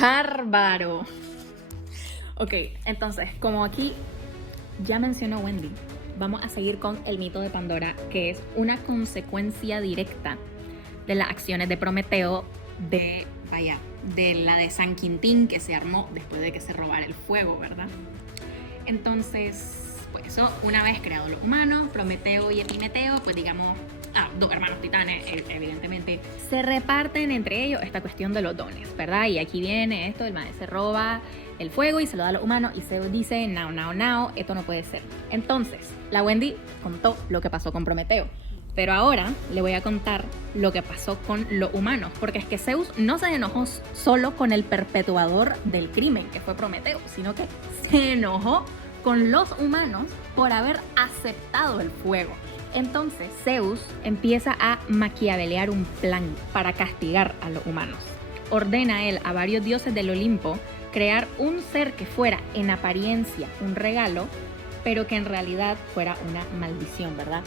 bárbaro! Ok, entonces, como aquí ya mencionó Wendy, vamos a seguir con el mito de Pandora, que es una consecuencia directa de las acciones de Prometeo de la de San Quintín que se armó después de que se robara el fuego, ¿verdad? Entonces, pues eso, una vez creados los humanos, Prometeo y Epimeteo, pues digamos, dos hermanos titanes, evidentemente, se reparten entre ellos esta cuestión de los dones, ¿verdad? Y aquí viene esto, el maestro se roba el fuego y se lo da a los humanos y Zeus dice, no, esto no puede ser. Entonces, la Wendy contó lo que pasó con Prometeo. Pero ahora le voy a contar lo que pasó con los humanos, porque es que Zeus no se enojó solo con el perpetuador del crimen, que fue Prometeo, sino que se enojó con los humanos por haber aceptado el fuego. Entonces Zeus empieza a maquiavelear un plan para castigar a los humanos. Ordena él a varios dioses del Olimpo crear un ser que fuera en apariencia un regalo, pero que en realidad fuera una maldición, ¿verdad?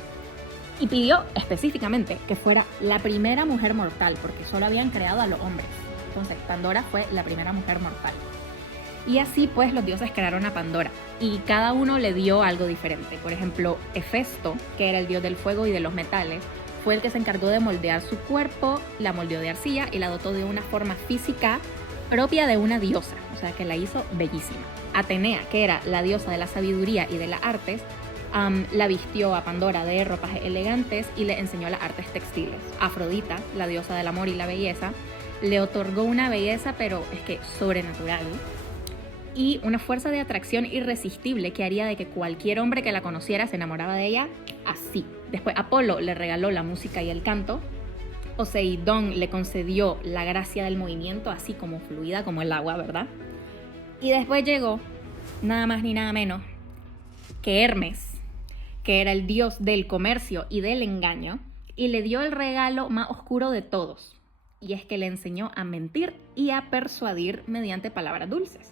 Y pidió específicamente que fuera la primera mujer mortal, porque solo habían creado a los hombres. Entonces Pandora fue la primera mujer mortal. Y así pues los dioses crearon a Pandora y cada uno le dio algo diferente. Por ejemplo, Hefesto, que era el dios del fuego y de los metales, fue el que se encargó de moldear su cuerpo, la moldeó de arcilla y la dotó de una forma física propia de una diosa, o sea que la hizo bellísima. Atenea, que era la diosa de la sabiduría y de las artes, la vistió a Pandora de ropajes elegantes y le enseñó las artes textiles. Afrodita, la diosa del amor y la belleza, le otorgó una belleza, pero es que sobrenatural, y una fuerza de atracción irresistible que haría de que cualquier hombre que la conociera se enamoraba de ella así. Después Apolo le regaló la música y el canto. Poseidón le concedió la gracia del movimiento, así como fluida como el agua, ¿verdad? Y después llegó, nada más ni nada menos, que Hermes, que era el dios del comercio y del engaño, y le dio el regalo más oscuro de todos, y es que le enseñó a mentir y a persuadir mediante palabras dulces.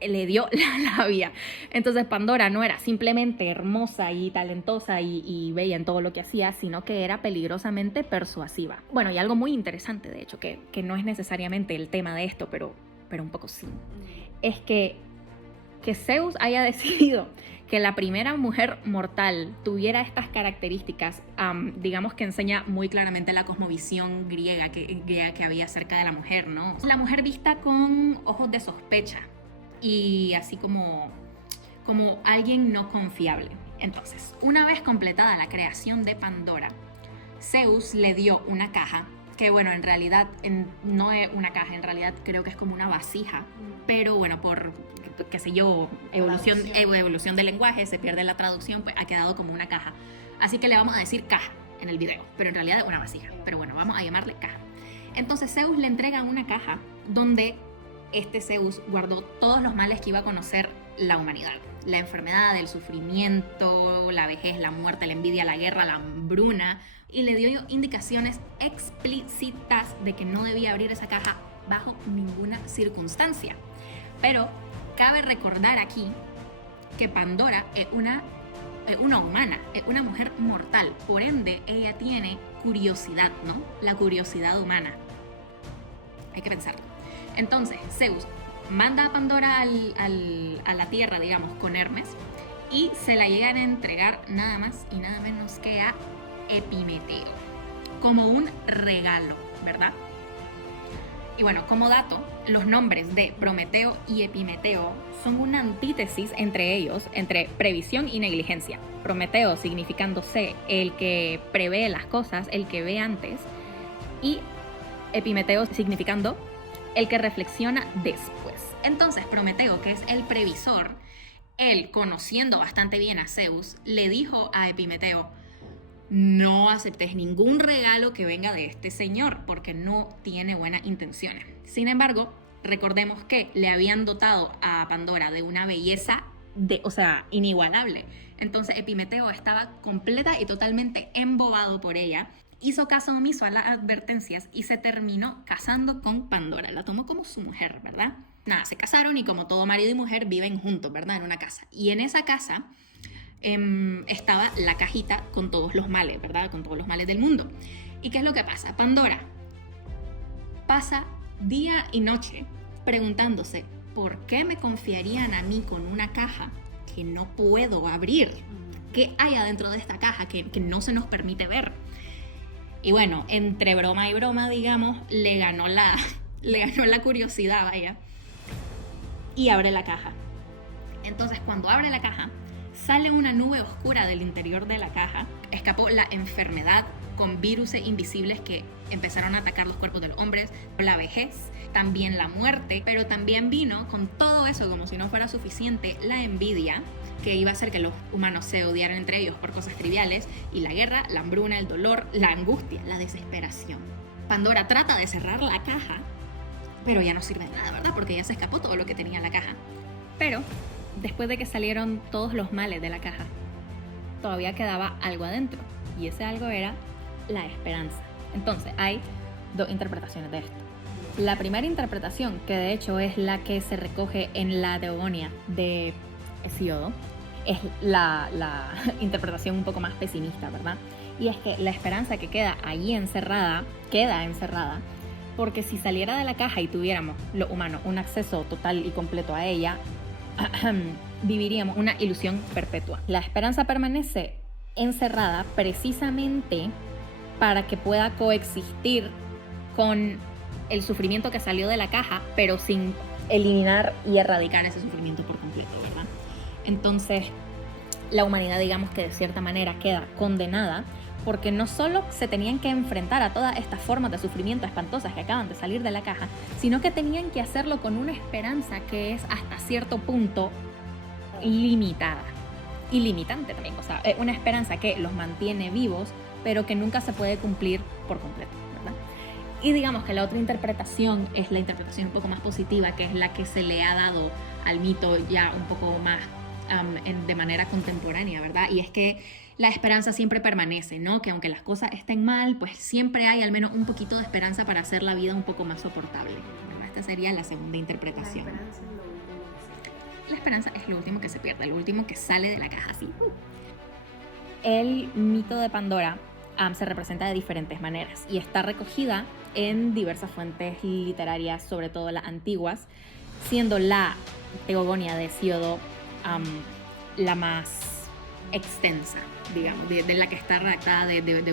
Le dio la labia. Entonces Pandora no era simplemente hermosa y talentosa y bella en todo lo que hacía, sino que era peligrosamente persuasiva. Bueno, y algo muy interesante, de hecho, que no es necesariamente el tema de esto, pero un poco sí, es que Zeus haya decidido que la primera mujer mortal tuviera estas características, digamos que enseña muy claramente la cosmovisión griega que había acerca de la mujer, ¿no? La mujer vista con ojos de sospecha y así como alguien no confiable. Entonces, una vez completada la creación de Pandora, Zeus le dio una caja, que bueno, en realidad no es una caja, en realidad creo que es como una vasija, pero bueno, por qué sé yo, evolución del lenguaje, se pierde la traducción, pues ha quedado como una caja. Así que le vamos a decir caja en el video, pero en realidad es una vasija. Pero bueno, vamos a llamarle caja. Entonces Zeus le entrega una caja donde Zeus guardó todos los males que iba a conocer la humanidad. La enfermedad, el sufrimiento, la vejez, la muerte, la envidia, la guerra, la hambruna. Y le dio indicaciones explícitas de que no debía abrir esa caja bajo ninguna circunstancia. Pero cabe recordar aquí que Pandora es una humana, es una mujer mortal. Por ende, ella tiene curiosidad, ¿no? La curiosidad humana. Hay que pensarlo. Entonces, Zeus manda a Pandora a la tierra, digamos, con Hermes, y se la llegan a entregar nada más y nada menos que a Epimeteo, como un regalo, ¿verdad? Y bueno, como dato, los nombres de Prometeo y Epimeteo son una antítesis entre ellos, entre previsión y negligencia. Prometeo significándose el que prevé las cosas, el que ve antes, y Epimeteo significando el que reflexiona después. Entonces Prometeo, que es el previsor, él, conociendo bastante bien a Zeus, le dijo a Epimeteo: no aceptes ningún regalo que venga de este señor, porque no tiene buenas intenciones. Sin embargo, recordemos que le habían dotado a Pandora de una belleza inigualable. Entonces Epimeteo estaba completa y totalmente embobado por ella. Hizo caso omiso a las advertencias y se terminó casando con Pandora. La tomó como su mujer, ¿verdad? Nada, se casaron y como todo marido y mujer viven juntos, ¿verdad? En una casa. Y en esa casa estaba la cajita con todos los males, ¿verdad? Con todos los males del mundo. ¿Y qué es lo que pasa? Pandora pasa día y noche preguntándose, ¿por qué me confiarían a mí con una caja que no puedo abrir? ¿Qué hay adentro de esta caja que no se nos permite ver? Y bueno, entre broma y broma, digamos, le ganó la curiosidad, vaya, y abre la caja. Entonces, cuando abre la caja, sale una nube oscura del interior de la caja. Escapó la enfermedad con virus invisibles que empezaron a atacar los cuerpos de los hombres, la vejez, también la muerte, pero también vino con todo eso, como si no fuera suficiente, la envidia, que iba a hacer que los humanos se odiaran entre ellos por cosas triviales, y la guerra, la hambruna, el dolor, la angustia, la desesperación. Pandora trata de cerrar la caja, pero ya no sirve de nada, ¿verdad? Porque ya se escapó todo lo que tenía en la caja. Pero después de que salieron todos los males de la caja, todavía quedaba algo adentro, y ese algo era la esperanza. Entonces hay dos interpretaciones de esto. La primera interpretación, que de hecho es la que se recoge en la Teogonia de Hesíodo, es la interpretación un poco más pesimista, ¿verdad? Y es que la esperanza que queda allí encerrada, queda encerrada, porque si saliera de la caja y tuviéramos, los humanos, un acceso total y completo a ella, viviríamos una ilusión perpetua. La esperanza permanece encerrada precisamente para que pueda coexistir con el sufrimiento que salió de la caja, pero sin eliminar y erradicar ese sufrimiento por completo, ¿verdad? Entonces, la humanidad, digamos que de cierta manera queda condenada, porque no solo se tenían que enfrentar a todas estas formas de sufrimiento espantosas que acaban de salir de la caja, sino que tenían que hacerlo con una esperanza que es hasta cierto punto limitada y limitante también. O sea, una esperanza que los mantiene vivos, pero que nunca se puede cumplir por completo, ¿verdad? Y digamos que la otra interpretación es la interpretación un poco más positiva, que es la que se le ha dado al mito ya un poco más de manera contemporánea, ¿verdad? Y es que la esperanza siempre permanece, ¿no? Que aunque las cosas estén mal, pues siempre hay al menos un poquito de esperanza para hacer la vida un poco más soportable, ¿verdad? Esta sería la segunda interpretación. La esperanza es lo último que se pierde, lo último que sale de la caja así. El mito de Pandora se representa de diferentes maneras y está recogida en diversas fuentes literarias, sobre todo las antiguas, siendo la Teogonia de Hesíodo la más extensa, digamos, de la que está redactada,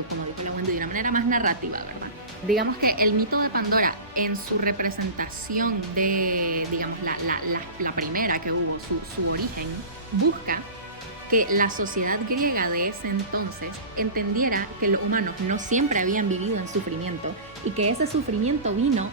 como dijo la Wendy, de una manera más narrativa, ¿verdad? Digamos que el mito de Pandora, en su representación de, digamos, la primera que hubo, su origen, busca que la sociedad griega de ese entonces entendiera que los humanos no siempre habían vivido en sufrimiento y que ese sufrimiento vino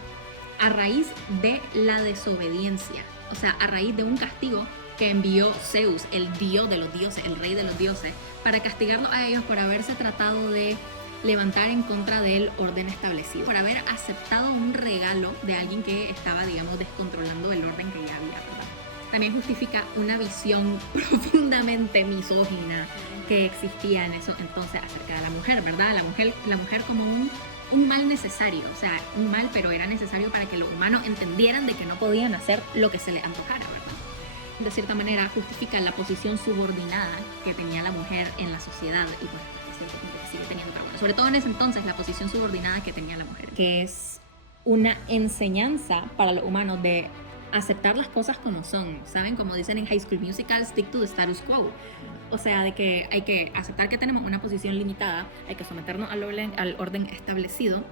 a raíz de la desobediencia, o sea, a raíz de un castigo que envió Zeus, el dios de los dioses, el rey de los dioses, para castigarlos a ellos por haberse tratado de levantar en contra del orden establecido, por haber aceptado un regalo de alguien que estaba, digamos, descontrolando el orden que ya había, ¿verdad? También justifica una visión profundamente misógina que existía en eso entonces acerca de la mujer, ¿verdad? La mujer como un mal necesario, o sea, un mal, pero era necesario para que los humanos entendieran de que no podían hacer lo que se les antojara, ¿verdad? De cierta manera justifica la posición subordinada que tenía la mujer en la sociedad y bueno, de cierto punto que sigue teniendo, pero bueno, sobre todo en ese entonces la posición subordinada que tenía la mujer, que es una enseñanza para los humanos de aceptar las cosas como son, ¿saben? Como dicen en High School Musical, stick to the status quo. O sea, de que hay que aceptar que tenemos una posición limitada, hay que someternos al orden establecido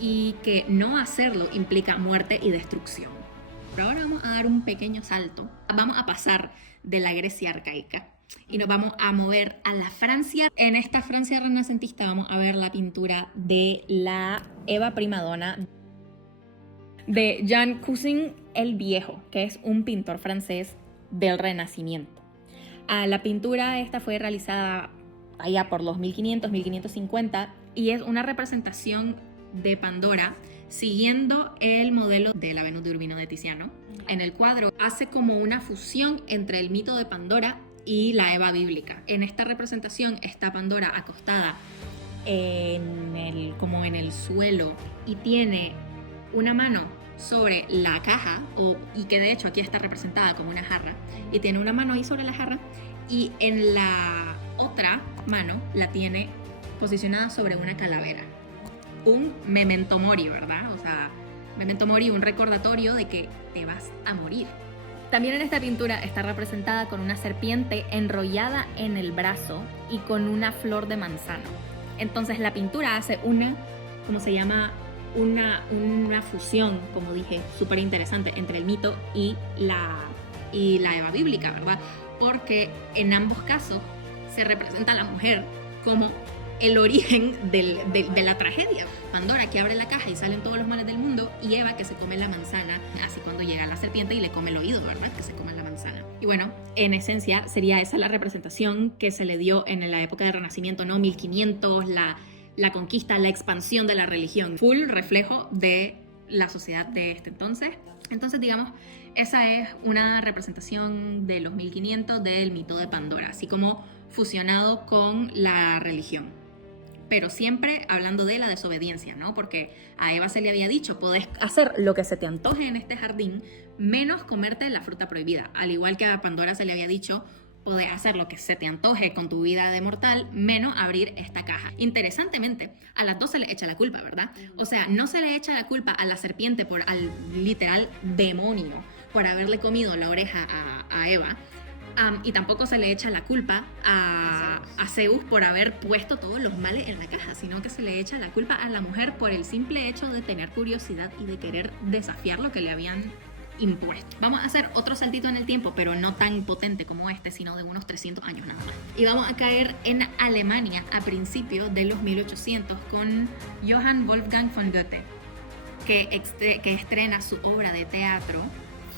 y que no hacerlo implica muerte y destrucción. Pero ahora vamos a dar un pequeño salto. Vamos a pasar de la Grecia arcaica y nos vamos a mover a la Francia. En esta Francia renacentista vamos a ver la pintura de la Eva Primadonna de Jean Cousin el Viejo, que es un pintor francés del Renacimiento. La pintura esta fue realizada allá por los 1500, 1550 y es una representación de Pandora siguiendo el modelo de la Venus de Urbino de Tiziano. En el cuadro hace como una fusión entre el mito de Pandora y la Eva bíblica. En esta representación está Pandora acostada como en el suelo y tiene una mano sobre la caja, y que de hecho aquí está representada como una jarra, y tiene una mano ahí sobre la jarra y en la otra mano la tiene posicionada sobre una calavera. Un memento mori, ¿verdad? O sea, memento mori, un recordatorio de que te vas a morir. También en esta pintura está representada con una serpiente enrollada en el brazo y con una flor de manzano. Entonces la pintura hace una, ¿cómo se llama? Una fusión, como dije, súper interesante entre el mito y la Eva bíblica, ¿verdad? Porque en ambos casos se representa a la mujer como el origen de la tragedia. Pandora, que abre la caja y salen todos los males del mundo, y Eva, que se come la manzana, así cuando llega la serpiente y le come el oído, ¿verdad? Que se come la manzana. Y bueno, en esencia sería esa la representación que se le dio en la época del Renacimiento, ¿no? 1500, la conquista, la expansión de la religión. Full reflejo de la sociedad de este entonces. Entonces, digamos, esa es una representación de los 1500 del mito de Pandora, así como fusionado con la religión. Pero siempre hablando de la desobediencia, ¿no? Porque a Eva se le había dicho, podés hacer lo que se te antoje en este jardín, menos comerte la fruta prohibida. Al igual que a Pandora se le había dicho, podés hacer lo que se te antoje con tu vida de mortal, menos abrir esta caja. Interesantemente, a las dos se le echa la culpa, ¿verdad? O sea, no se le echa la culpa a la serpiente al literal demonio por haberle comido la oreja a Eva. Y tampoco se le echa la culpa a Zeus por haber puesto todos los males en la caja, sino que se le echa la culpa a la mujer por el simple hecho de tener curiosidad y de querer desafiar lo que le habían impuesto. Vamos a hacer otro saltito en el tiempo, pero no tan potente como este, sino de unos 300 años nada más. Y vamos a caer en Alemania a principios de los 1800 con Johann Wolfgang von Goethe, que estrena su obra de teatro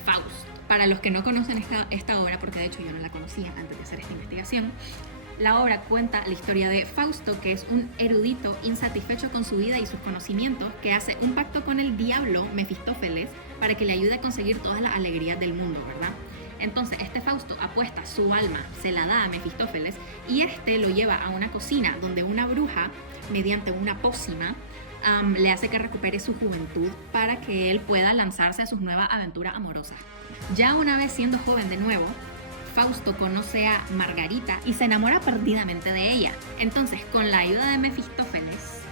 Faust. Para los que no conocen esta obra, porque de hecho yo no la conocía antes de hacer esta investigación, la obra cuenta la historia de Fausto, que es un erudito insatisfecho con su vida y sus conocimientos, que hace un pacto con el diablo Mefistófeles para que le ayude a conseguir todas las alegrías del mundo, ¿verdad? Entonces este Fausto apuesta su alma, se la da a Mefistófeles, y este lo lleva a una cocina donde una bruja, mediante una pócima, le hace que recupere su juventud para que él pueda lanzarse a sus nuevas aventuras amorosas. Ya una vez siendo joven de nuevo, Fausto conoce a Margarita y se enamora perdidamente de ella. Entonces, con la ayuda de Mefistófeles,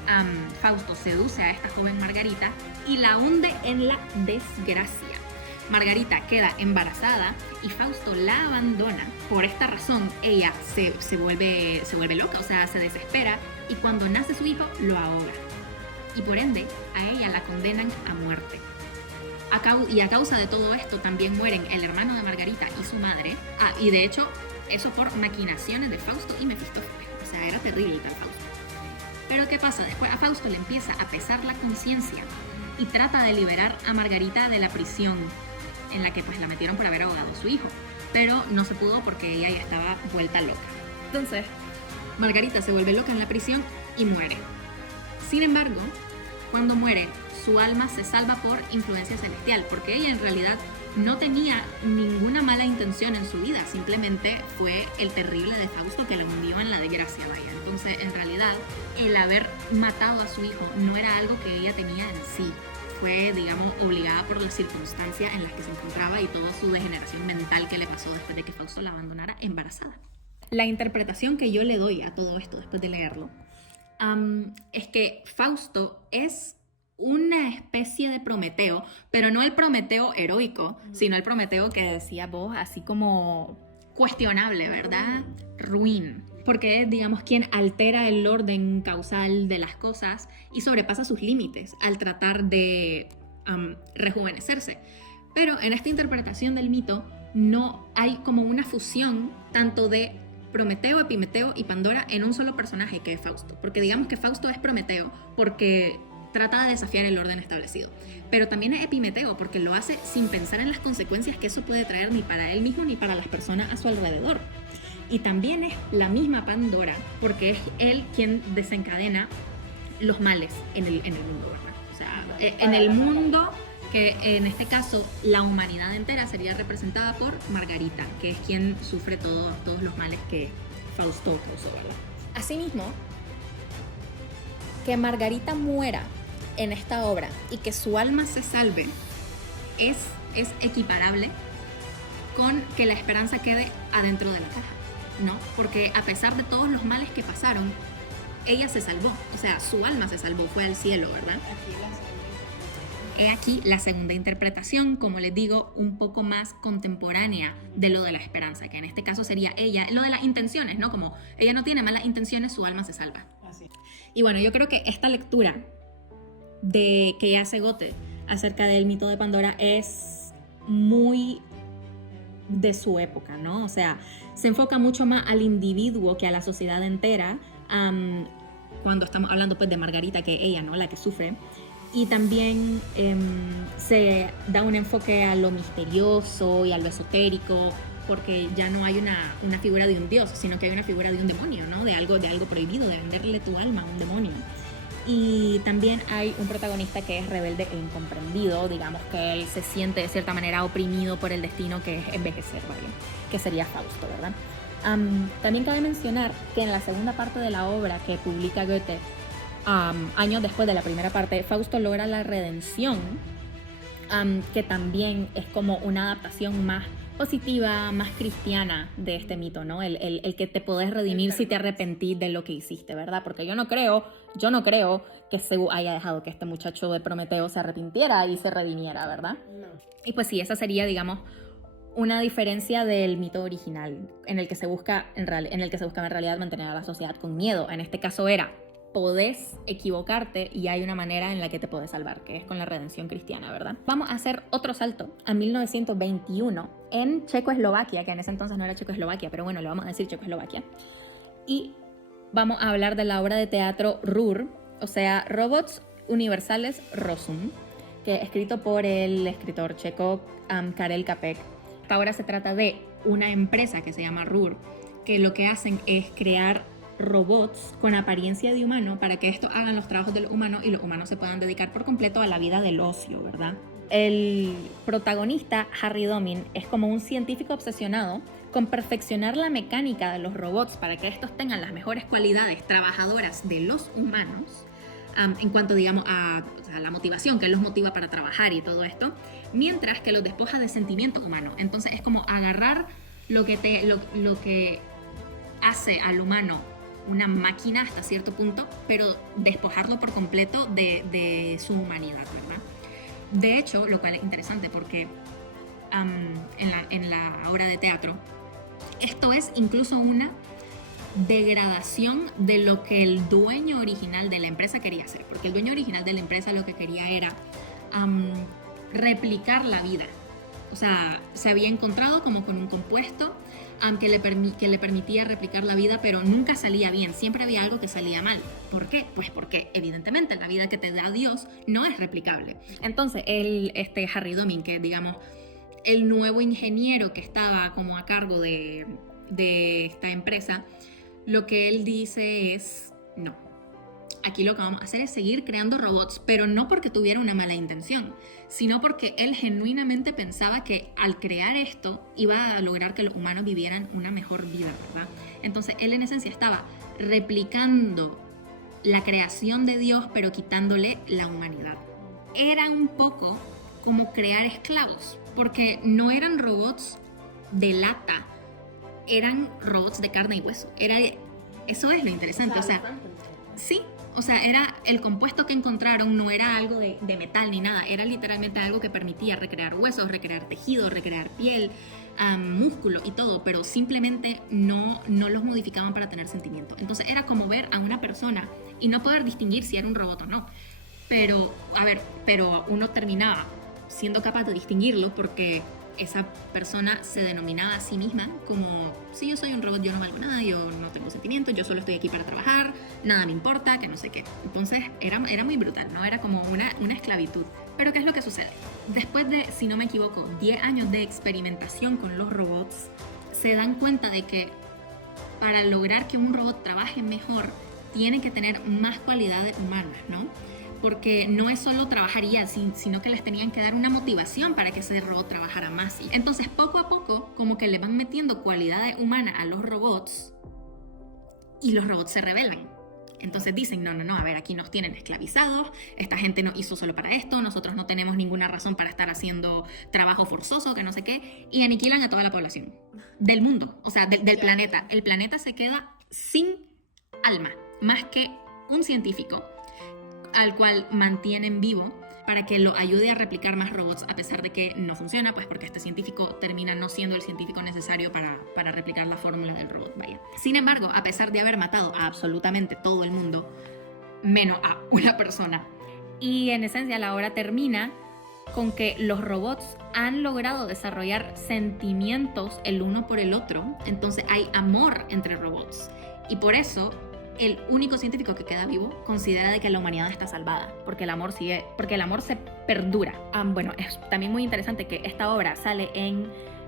Fausto seduce a esta joven Margarita y la hunde en la desgracia. Margarita queda embarazada y Fausto la abandona. Por esta razón, ella se vuelve loca, o sea, se desespera, y cuando nace su hijo, lo ahoga. Y por ende, a ella la condenan a muerte. Y a causa de todo esto también mueren el hermano de Margarita y su madre. Y de hecho, eso por maquinaciones de Fausto y Mefistófeles. O sea, era terrible el tal Fausto. Pero ¿qué pasa? Después a Fausto le empieza a pesar la conciencia y trata de liberar a Margarita de la prisión en la que pues la metieron por haber ahogado a su hijo. Pero no se pudo porque ella ya estaba vuelta loca. Entonces, Margarita se vuelve loca en la prisión y muere. Sin embargo, cuando muere, su alma se salva por influencia celestial, porque ella en realidad no tenía ninguna mala intención en su vida, simplemente fue el terrible de Fausto que la hundió en la desgracia, vaya. Entonces, en realidad, el haber matado a su hijo no era algo que ella tenía en sí, fue, digamos, obligada por las circunstancias en las que se encontraba y toda su degeneración mental que le pasó después de que Fausto la abandonara embarazada. La interpretación que yo le doy a todo esto después de leerlo es que Fausto es una especie de Prometeo, pero no el Prometeo heroico, sino el Prometeo que decía vos, así como cuestionable, ¿verdad? Ruin. Porque es, digamos, quien altera el orden causal de las cosas y sobrepasa sus límites al tratar de rejuvenecerse. Pero en esta interpretación del mito no hay como una fusión tanto de Prometeo, Epimeteo y Pandora en un solo personaje que es Fausto. Porque digamos que Fausto es Prometeo porque trata de desafiar el orden establecido. Pero también es Epimeteo porque lo hace sin pensar en las consecuencias que eso puede traer ni para él mismo ni para las personas a su alrededor. Y también es la misma Pandora porque es él quien desencadena los males en el mundo, ¿verdad? O sea, en el mundo que en este caso la humanidad entera sería representada por Margarita, que es quien sufre todos los males que Fausto causó, ¿verdad? Asimismo, que Margarita muera en esta obra y que su alma se salve es equiparable con que la esperanza quede adentro de la caja, ¿no? Porque a pesar de todos los males que pasaron, ella se salvó, o sea, su alma se salvó, fue al cielo, ¿verdad? he aquí la segunda interpretación, como les digo, un poco más contemporánea de lo de la esperanza, que en este caso sería ella, lo de las intenciones, ¿no? Como ella no tiene malas intenciones, su alma se salva. Así. Y bueno, yo creo que esta lectura que hace Goethe acerca del mito de Pandora es muy de su época, ¿no? O sea, se enfoca mucho más al individuo que a la sociedad entera, cuando estamos hablando pues de Margarita, que es ella, ¿no? La que sufre. Y también se da un enfoque a lo misterioso y a lo esotérico, porque ya no hay una figura de un dios, sino que hay una figura de un demonio, ¿no? De algo prohibido, de venderle tu alma a un demonio. Y también hay un protagonista que es rebelde e incomprendido, digamos que él se siente de cierta manera oprimido por el destino que es envejecer, ¿vale? Que sería Fausto, ¿verdad? También cabe mencionar que en la segunda parte de la obra que publica Goethe, años después de la primera parte, Fausto logra la redención, que también es como una adaptación más positiva, más cristiana de este mito, ¿no? El que te podés redimir si te arrepentís de lo que hiciste, ¿verdad? Porque yo no creo que Zeus haya dejado que este muchacho de Prometeo se arrepintiera y se redimiera, ¿verdad? No. Y pues sí, esa sería, digamos, una diferencia del mito original, en el que se busca en realidad mantener a la sociedad con miedo. En este caso era, podés equivocarte y hay una manera en la que te podés salvar, que es con la redención cristiana, ¿verdad? Vamos a hacer otro salto a 1921 en Checoslovaquia, que en ese entonces no era Checoslovaquia, pero bueno, le vamos a decir Checoslovaquia. Y vamos a hablar de la obra de teatro RUR, o sea, Robots Universales Rozum, que es escrito por el escritor checo Karel Čapek. Esta obra se trata de una empresa que se llama RUR, que lo que hacen es crear robots con apariencia de humano para que estos hagan los trabajos de los humanos y los humanos se puedan dedicar por completo a la vida del ocio, ¿verdad? El protagonista, Harry Domin, es como un científico obsesionado con perfeccionar la mecánica de los robots para que estos tengan las mejores cualidades trabajadoras de los humanos, en cuanto, digamos, a la motivación, que los motiva para trabajar y todo esto, mientras que los despoja de sentimientos humanos. Entonces es como agarrar lo que hace al humano una máquina hasta cierto punto, pero despojarlo por completo de su humanidad, ¿verdad? De hecho, lo cual es interesante porque en la obra de teatro, esto es incluso una degradación de lo que el dueño original de la empresa quería hacer, porque el dueño original de la empresa lo que quería era replicar la vida. O sea, se había encontrado como con un compuesto que le permitía replicar la vida, pero nunca salía bien, siempre había algo que salía mal. ¿Por qué? Pues porque evidentemente la vida que te da Dios no es replicable. Entonces, Harry Domin, que digamos, el nuevo ingeniero que estaba como a cargo de esta empresa, lo que él dice es, no, aquí lo que vamos a hacer es seguir creando robots, pero no porque tuviera una mala intención, sino porque él genuinamente pensaba que al crear esto iba a lograr que los humanos vivieran una mejor vida, ¿verdad? Entonces él en esencia estaba replicando la creación de Dios, pero quitándole la humanidad. Era un poco como crear esclavos, porque no eran robots de lata, eran robots de carne y hueso. Eso es lo interesante, o sea, sí. O sea, era el compuesto que encontraron, no era algo de metal ni nada, era literalmente algo que permitía recrear huesos, recrear tejido, recrear piel, músculo y todo, pero simplemente no los modificaban para tener sentimiento. Entonces era como ver a una persona y no poder distinguir si era un robot o no. Pero uno terminaba siendo capaz de distinguirlo porque esa persona se denominaba a sí misma como, si yo soy un robot, yo no valgo nada, yo no tengo sentimientos, yo solo estoy aquí para trabajar, nada me importa, que no sé qué. Entonces era muy brutal, ¿no? Era como una esclavitud. Pero ¿qué es lo que sucede? Después de, si no me equivoco, 10 años de experimentación con los robots, se dan cuenta de que para lograr que un robot trabaje mejor, tiene que tener más cualidades humanas, ¿no? Porque no es solo trabajar y ya, sino que les tenían que dar una motivación para que ese robot trabajara más. Entonces, poco a poco, como que le van metiendo cualidades humanas a los robots y los robots se rebelan. Entonces dicen, no, a ver, aquí nos tienen esclavizados, esta gente nos hizo solo para esto, nosotros no tenemos ninguna razón para estar haciendo trabajo forzoso, que no sé qué, y aniquilan a toda la población del mundo, o sea, del planeta. El planeta se queda sin alma, más que un científico al cual mantienen vivo para que lo ayude a replicar más robots, a pesar de que no funciona, pues porque este científico termina no siendo el científico necesario para replicar la fórmula del robot, vaya. Sin embargo, a pesar de haber matado a absolutamente todo el mundo, menos a una persona. Y en esencia la obra termina con que los robots han logrado desarrollar sentimientos el uno por el otro, entonces hay amor entre robots. Y por eso el único científico que queda vivo considera de que la humanidad está salvada, porque el amor se perdura. Bueno, es también muy interesante que esta obra sale en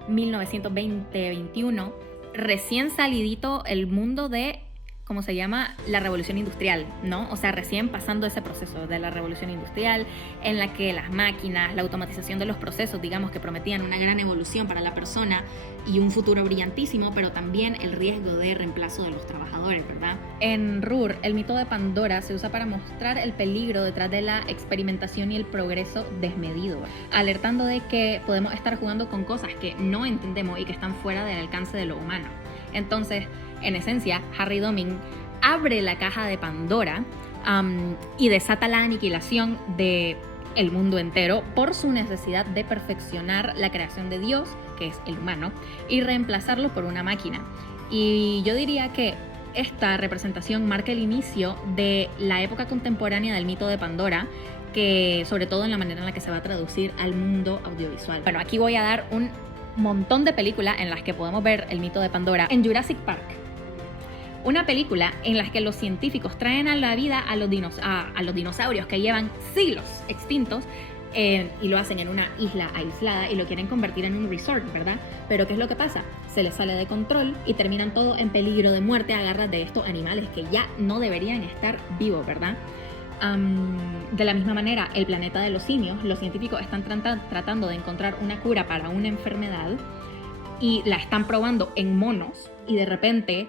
1920-21, recién salidito el mundo de, ¿cómo se llama?, la revolución industrial, ¿no? O sea, recién pasando ese proceso de la revolución industrial, en la que las máquinas, la automatización de los procesos, digamos, que prometían una gran evolución para la persona y un futuro brillantísimo, pero también el riesgo de reemplazo de los trabajadores, ¿verdad? En RUR, el mito de Pandora se usa para mostrar el peligro detrás de la experimentación y el progreso desmedido, alertando de que podemos estar jugando con cosas que no entendemos y que están fuera del alcance de lo humano. Entonces, en esencia, Harry Doming abre la caja de Pandora y desata la aniquilación de el mundo entero por su necesidad de perfeccionar la creación de Dios, que es el humano, y reemplazarlo por una máquina. Y yo diría que esta representación marca el inicio de la época contemporánea del mito de Pandora, que sobre todo en la manera en la que se va a traducir al mundo audiovisual. Bueno, aquí voy a dar un montón de películas en las que podemos ver el mito de Pandora. En Jurassic Park, una película en la que los científicos traen a la vida a los dinosaurios que llevan siglos extintos y lo hacen en una isla aislada y lo quieren convertir en un resort, ¿verdad? Pero ¿qué es lo que pasa? Se les sale de control y terminan todos en peligro de muerte a garras de estos animales que ya no deberían estar vivos, ¿verdad? De la misma manera, el planeta de los simios, los científicos están tratando de encontrar una cura para una enfermedad y la están probando en monos y de repente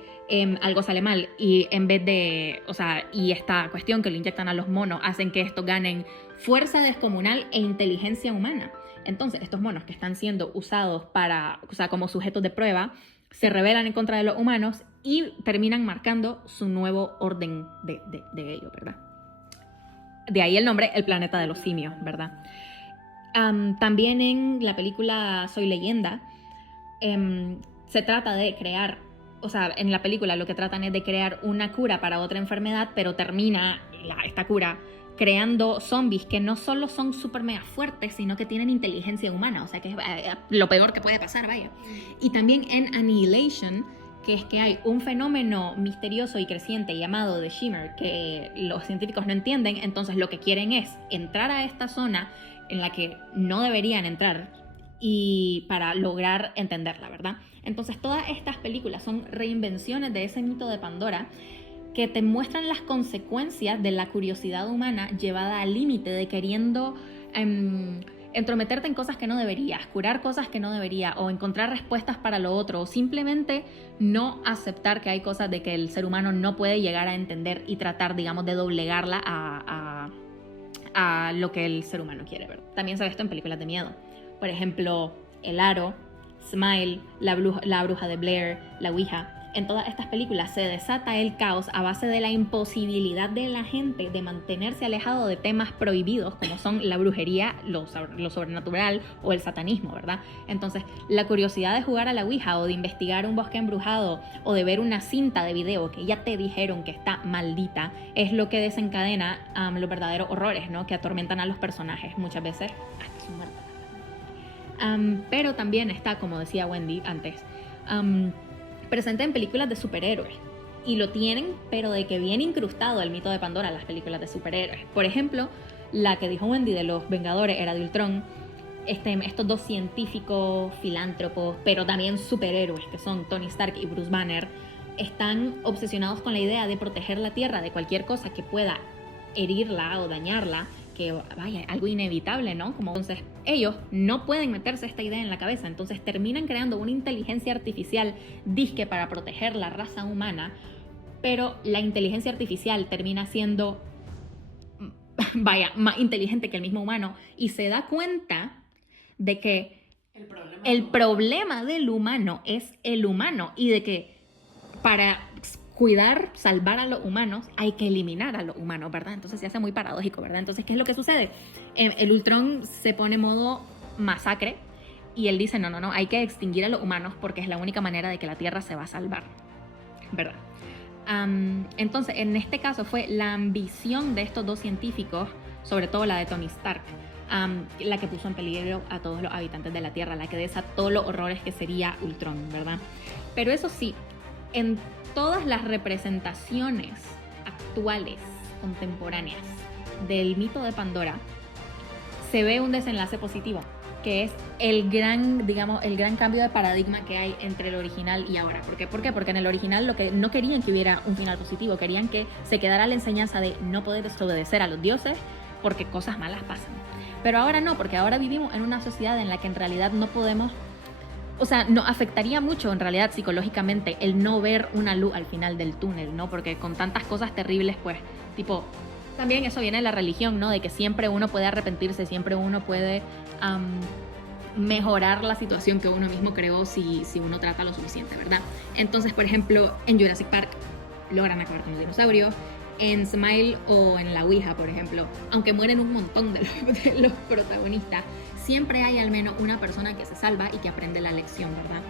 algo sale mal y en vez de, y esta cuestión que le inyectan a los monos hacen que estos ganen fuerza descomunal e inteligencia humana. Entonces, estos monos que están siendo usados como sujetos de prueba se rebelan en contra de los humanos y terminan marcando su nuevo orden de ellos, ¿verdad? De ahí el nombre, el planeta de los simios, ¿verdad? También en la película Soy Leyenda, se trata de crear, en la película lo que tratan es de crear una cura para otra enfermedad, pero termina esta cura creando zombies que no solo son súper mega fuertes, sino que tienen inteligencia humana, o sea que es lo peor que puede pasar, vaya. Y también en Annihilation, que es que hay un fenómeno misterioso y creciente llamado The Shimmer que los científicos no entienden, entonces lo que quieren es entrar a esta zona en la que no deberían entrar y para lograr entenderla, ¿verdad? Entonces todas estas películas son reinvenciones de ese mito de Pandora que te muestran las consecuencias de la curiosidad humana llevada al límite de queriendo entrometerte en cosas que no deberías, curar cosas que no deberías, o encontrar respuestas para lo otro, o simplemente no aceptar que hay cosas de que el ser humano no puede llegar a entender y tratar, digamos, de doblegarla a lo que el ser humano quiere ver. También se ve esto en películas de miedo. Por ejemplo, El Aro, Smile, La Bruja de Blair, La Ouija. En todas estas películas se desata el caos a base de la imposibilidad de la gente de mantenerse alejado de temas prohibidos como son la brujería, lo sobrenatural o el satanismo, ¿verdad? Entonces, la curiosidad de jugar a la Ouija o de investigar un bosque embrujado o de ver una cinta de video que ya te dijeron que está maldita es lo que desencadena los verdaderos horrores, ¿no? Que atormentan a los personajes muchas veces hasta su muerte. Pero también está, como decía Wendy antes, presente en películas de superhéroes. Y lo tienen, pero de que viene incrustado el mito de Pandora las películas de superhéroes. Por ejemplo, la que dijo Wendy de los Vengadores, Era de Ultron, estos dos científicos, filántropos, pero también superhéroes, que son Tony Stark y Bruce Banner, están obsesionados con la idea de proteger la Tierra de cualquier cosa que pueda herirla o dañarla, que vaya, algo inevitable, ¿no? Entonces ellos no pueden meterse esta idea en la cabeza, entonces terminan creando una inteligencia artificial disque para proteger la raza humana, pero la inteligencia artificial termina siendo más inteligente que el mismo humano y se da cuenta de que el problema del humano es el humano y de que para cuidar, salvar a los humanos, hay que eliminar a los humanos, ¿verdad? Entonces se hace muy paradójico, ¿verdad? Entonces, ¿qué es lo que sucede? El Ultron se pone modo masacre y él dice, no, hay que extinguir a los humanos porque es la única manera de que la Tierra se va a salvar, ¿verdad? Entonces, en este caso fue la ambición de estos dos científicos, sobre todo la de Tony Stark, la que puso en peligro a todos los habitantes de la Tierra, la que desató los horrores que sería Ultron, ¿verdad? Pero eso sí, en todas las representaciones actuales, contemporáneas del mito de Pandora, se ve un desenlace positivo, que es el gran cambio de paradigma que hay entre el original y ahora. ¿Por qué? Porque en el original lo que no querían que hubiera un final positivo, querían que se quedara la enseñanza de no poder desobedecer a los dioses porque cosas malas pasan. Pero ahora no, porque ahora vivimos en una sociedad en la que en realidad no podemos, o sea, nos afectaría mucho en realidad psicológicamente el no ver una luz al final del túnel, ¿no? Porque con tantas cosas terribles, pues, tipo, también eso viene de la religión, ¿no? De que siempre uno puede arrepentirse, siempre uno puede mejorar la situación que uno mismo creó si uno trata lo suficiente, ¿verdad? Entonces, por ejemplo, en Jurassic Park logran acabar con los dinosaurios. En Smile o en La Ouija, por ejemplo, aunque mueren un montón de los protagonistas, siempre hay al menos una persona que se salva y que aprende la lección, ¿verdad?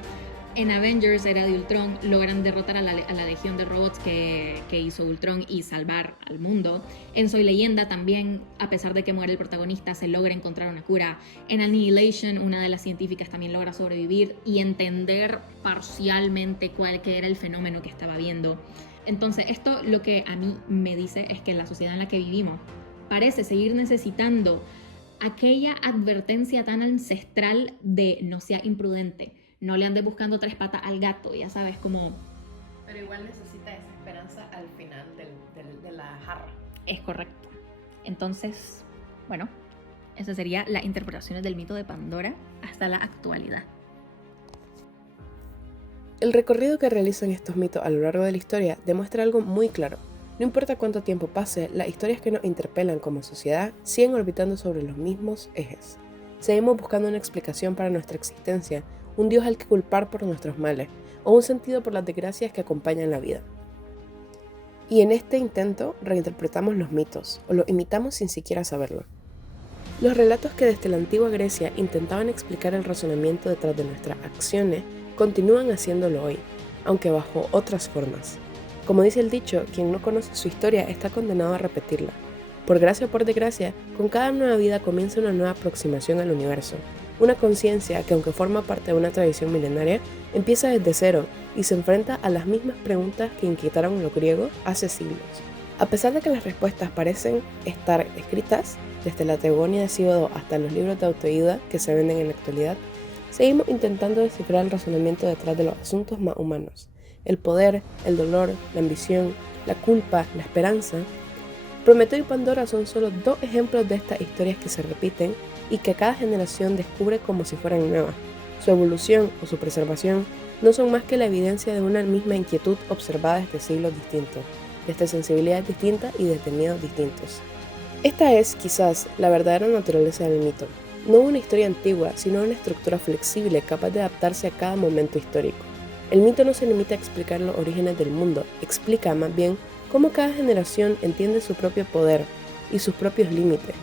En Avengers, Era de Ultron, logran derrotar a la legión de robots que hizo Ultron y salvar al mundo. En Soy Leyenda también, a pesar de que muere el protagonista, se logra encontrar una cura. En Annihilation, una de las científicas también logra sobrevivir y entender parcialmente que era el fenómeno que estaba viendo. Entonces, esto lo que a mí me dice es que la sociedad en la que vivimos parece seguir necesitando aquella advertencia tan ancestral de no sea imprudente, no le andes buscando tres patas al gato, ya sabes, como... Pero igual necesita esa esperanza al final de la jarra. Es correcto. Entonces, bueno, esa sería las interpretaciones del mito de Pandora hasta la actualidad. El recorrido que realizan estos mitos a lo largo de la historia demuestra algo muy claro. No importa cuánto tiempo pase, las historias que nos interpelan como sociedad siguen orbitando sobre los mismos ejes. Seguimos buscando una explicación para nuestra existencia, un Dios al que culpar por nuestros males, o un sentido por las desgracias que acompañan la vida. Y en este intento reinterpretamos los mitos, o los imitamos sin siquiera saberlo. Los relatos que desde la antigua Grecia intentaban explicar el razonamiento detrás de nuestras acciones continúan haciéndolo hoy, aunque bajo otras formas. Como dice el dicho, quien no conoce su historia está condenado a repetirla. Por gracia o por desgracia, con cada nueva vida comienza una nueva aproximación al universo, una conciencia que, aunque forma parte de una tradición milenaria, empieza desde cero y se enfrenta a las mismas preguntas que inquietaron a los griegos hace siglos. A pesar de que las respuestas parecen estar escritas, desde la Teogonía de Hesíodo hasta los libros de autoayuda que se venden en la actualidad, seguimos intentando descifrar el razonamiento detrás de los asuntos más humanos. El poder, el dolor, la ambición, la culpa, la esperanza. Prometeo y Pandora son solo dos ejemplos de estas historias que se repiten y que cada generación descubre como si fueran nuevas. Su evolución o su preservación no son más que la evidencia de una misma inquietud observada desde siglos distintos, desde sensibilidades distintas y desde miedos distintos. Esta es, quizás, la verdadera naturaleza del mito. No una historia antigua, sino una estructura flexible capaz de adaptarse a cada momento histórico. El mito no se limita a explicar los orígenes del mundo, explica más bien cómo cada generación entiende su propio poder y sus propios límites.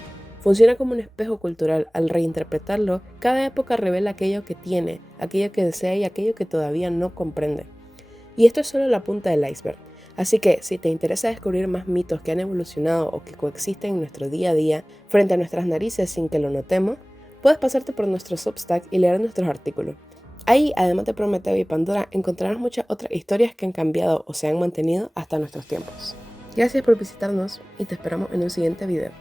Funciona como un espejo cultural. Al reinterpretarlo, cada época revela aquello que tiene, aquello que desea y aquello que todavía no comprende. Y esto es solo la punta del iceberg. Así que, si te interesa descubrir más mitos que han evolucionado o que coexisten en nuestro día a día frente a nuestras narices sin que lo notemos, puedes pasarte por nuestro Substack y leer nuestros artículos. Ahí, además de Prometeo y Pandora, encontrarás muchas otras historias que han cambiado o se han mantenido hasta nuestros tiempos. Gracias por visitarnos y te esperamos en un siguiente video.